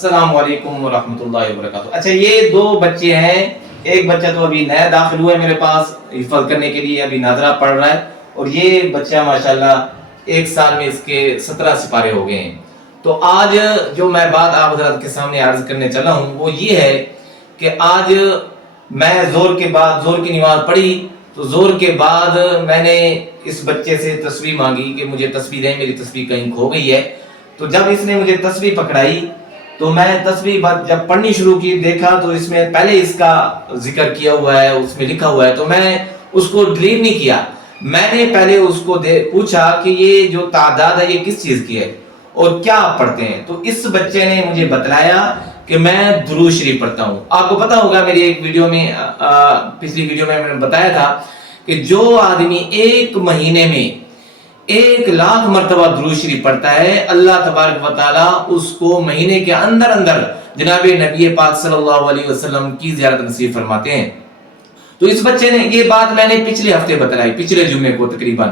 السلام علیکم ورحمۃ اللہ وبرکاتہ۔ اچھا یہ دو بچے ہیں، ایک بچہ تو ابھی نیا داخل ہوا ہے میرے پاس حفظ کرنے کے لیے، ابھی ناظرہ پڑھ رہا ہے، اور یہ بچہ ماشاءاللہ ایک سال میں اس کے 17 سپارے ہو گئے ہیں۔ تو آج جو میں بات آپ حضرات کے سامنے عرض کرنے چلا ہوں وہ یہ ہے کہ آج میں زور کی نماز پڑھی تو زور کے بعد میں نے اس بچے سے تسبیح مانگی کہ مجھے تسبیح دیں، میری تسبیح کہیں کھو گئی ہے۔ تو جب اس نے مجھے تسبیح پکڑائی تو میں تسبیح جب پڑھنی شروع کی دیکھا تو اس میں پہلے اس کا ذکر کیا ہوا ہے، اس میں لکھا ہوا ہے، تو میں اس کو ڈیلیٹ نہیں کیا۔ میں نے پہلے اس کو پوچھا کہ یہ جو تعداد ہے یہ کس چیز کی ہے اور کیا آپ پڑھتے ہیں؟ تو اس بچے نے مجھے بتلایا کہ میں درود شریف پڑھتا ہوں۔ آپ کو پتا ہوگا میری ایک ویڈیو میں پچھلی ویڈیو میں نے بتایا تھا کہ جو آدمی ایک مہینے میں 1,00,000 مرتبہ درود شریف پڑھتا ہے، اللہ تبارک و تعالی اس کو مہینے کے اندر جناب نبی پاک صلی اللہ علیہ وسلم کی زیارت نصیب فرماتے ہیں۔ تو اس بچے نے یہ بات میں نے پچھلے ہفتے بتلائی، پچھلے جمعے کو تقریباً،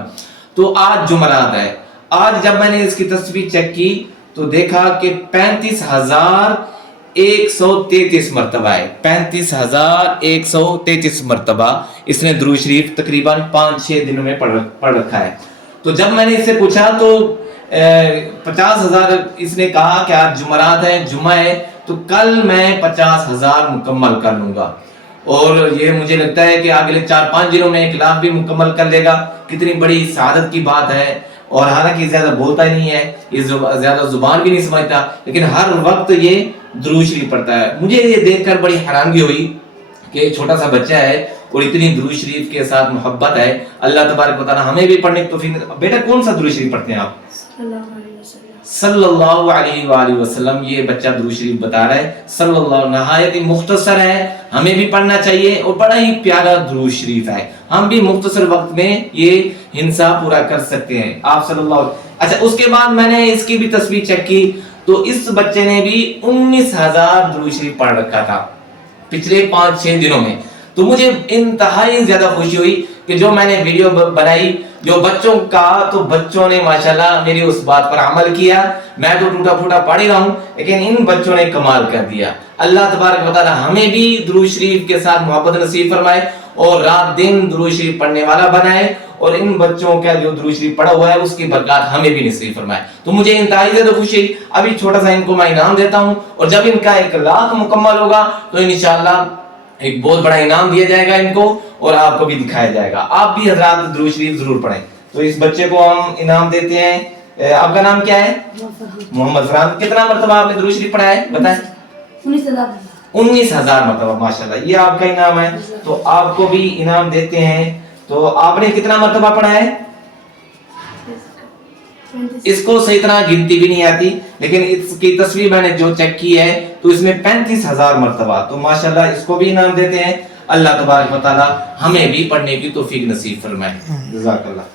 تو آج جمعرات ہے۔ آج جب میں نے اس کی تسبیح چیک کی تو دیکھا کہ 35,133 مرتبہ ہے، 35,133 مرتبہ اس نے درود شریف تقریباً 5-6 دنوں میں پڑھ رکھا ہے۔ تو جب میں نے اس سے پوچھا تو 50,000 اس نے کہا کہ آج جمعرات ہے، جمعہ ہے، تو کل میں 50,000 مکمل کر لوں گا، اور یہ مجھے لگتا ہے کہ اگلے 4-5 دنوں میں 1,00,000 بھی مکمل کر لے گا۔ کتنی بڑی سعادت کی بات ہے، اور حالانکہ زیادہ بولتا ہی نہیں ہے، یہ زیادہ زبان بھی نہیں سمجھتا، لیکن ہر وقت یہ درود شریف پڑھتا ہے۔ مجھے یہ دیکھ کر بڑی حیرانگی ہوئی کہ ایک چھوٹا سا بچہ ہے اور اتنی درود شریف کے ساتھ محبت ہے۔ اللہ تبارک و تعالی ہمیں بھی پڑھنے کی توفیق۔ بیٹا کون سا درود شریف پڑھتے ہیں آپ؟ صلی اللہ علیہ وآلہ وسلم۔ یہ بچہ درود شریف بتا رہا ہے، صلی اللہ، نہایت ہی مختصر ہے، ہمیں بھی پڑھنا چاہیے، اور بڑا ہی پیارا درود شریف ہے، ہم بھی مختصر وقت میں یہ ہنسا پورا کر سکتے ہیں۔ آپ صلی اللہ علیہ۔ اچھا اس کے بعد میں نے اس کی بھی تصویر چیک کی تو اس بچے نے بھی 19,000 درود شریف پڑھ رکھا تھا پچھلے 5-6 دنوں میں۔ تو مجھے انتہائی زیادہ خوشی ہوئی کہ جو میں نے ویڈیو بنائی جو بچوں کا، تو بچوں نے ماشاءاللہ میری اس بات پر عمل کیا۔ میں تو ٹوٹا پھوٹا پڑھ ہی رہا ہوں، لیکن ان بچوں نے کمال کر دیا۔ اللہ تبارک و تعالی ہمیں بھی درود شریف کے ساتھ محبت نصیب فرمائے اور رات دن درود شریف پڑھنے والا بنائے، اور ان بچوں کا جو درود شریف پڑھا ہوا ہے اس کی برکات ہمیں بھی نصیب فرمائے۔ تو مجھے انتہائی زیادہ خوشی، ابھی چھوٹا سا ان کو میں انعام دیتا ہوں، اور جب ان کا 1,00,000 مکمل ہوگا تو انشاءاللہ ایک بہت بڑا انعام دیا جائے گا ان کو، اور آپ کو بھی دکھایا جائے گا۔ آپ بھی حضرات درود شریف ضرور پڑھیں۔ تو اس بچے کو ہم انعام دیتے ہیں۔ آپ کا نام کیا ہے؟ محمد فرحان۔ کتنا مرتبہ آپ نے درود شریف پڑھا ہے بتائیں؟ 19,000 مرتبہ، ماشاءاللہ، یہ آپ کا انعام ہے۔ تو آپ کو بھی انعام دیتے ہیں۔ تو آپ نے کتنا مرتبہ پڑھا ہے؟ اس کو صحیح طرح گنتی بھی نہیں آتی، لیکن اس کی تصویر میں نے جو چیک کی ہے تو اس میں 35,000 مرتبہ، تو ماشاءاللہ اس کو بھی انعام دیتے ہیں۔ اللہ تبارک و تعالی ہمیں بھی پڑھنے کی توفیق نصیب فرمائے۔ جزاک اللہ۔